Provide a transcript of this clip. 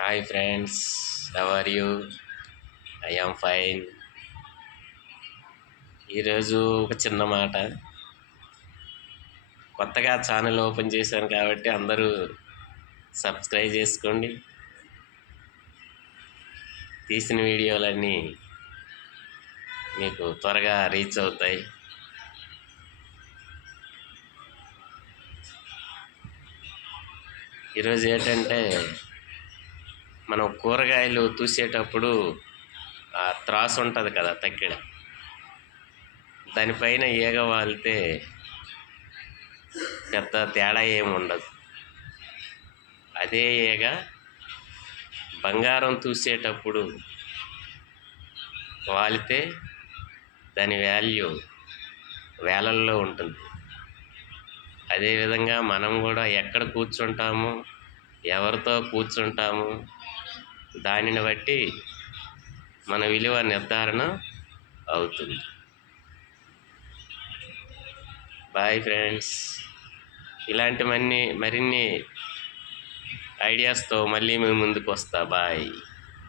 Hi friends, how are you? I am fine. ఈరోజు ఒక చిన్న మాట. కొత్తగా ఛానల్ ఓపెన్ చేశాను కాబట్టి అందరూ సబ్స్క్రైబ్ చేసుకోండి. తీసిన వీడియోలన్నీ మీకు త్వరగా రీచ్ అవుతాయి. ఈరోజు ఏంటంటే, మనం కూరగాయలు తూసేటప్పుడు ఆ త్రాసు ఉంటుంది కదా, తక్కెడ, దానిపైన ఈగ వాలితే పెద్ద తేడా ఏమి ఉండదు. అదే ఈగ బంగారం తూసేటప్పుడు వాలితే దాని వాల్యూ వేలల్లో ఉంటుంది. అదేవిధంగా మనం కూడా ఎక్కడ కూర్చుంటాము, ఎవరితో కూర్చుంటాము, దానిని బట్టి మన విలువ నిర్ధారణ అవుతుంది. Bye friends. ఇలాంటి మరిన్ని ఐడియాస్తో మళ్ళీ మీ ముందుకు వస్తా. బాయ్.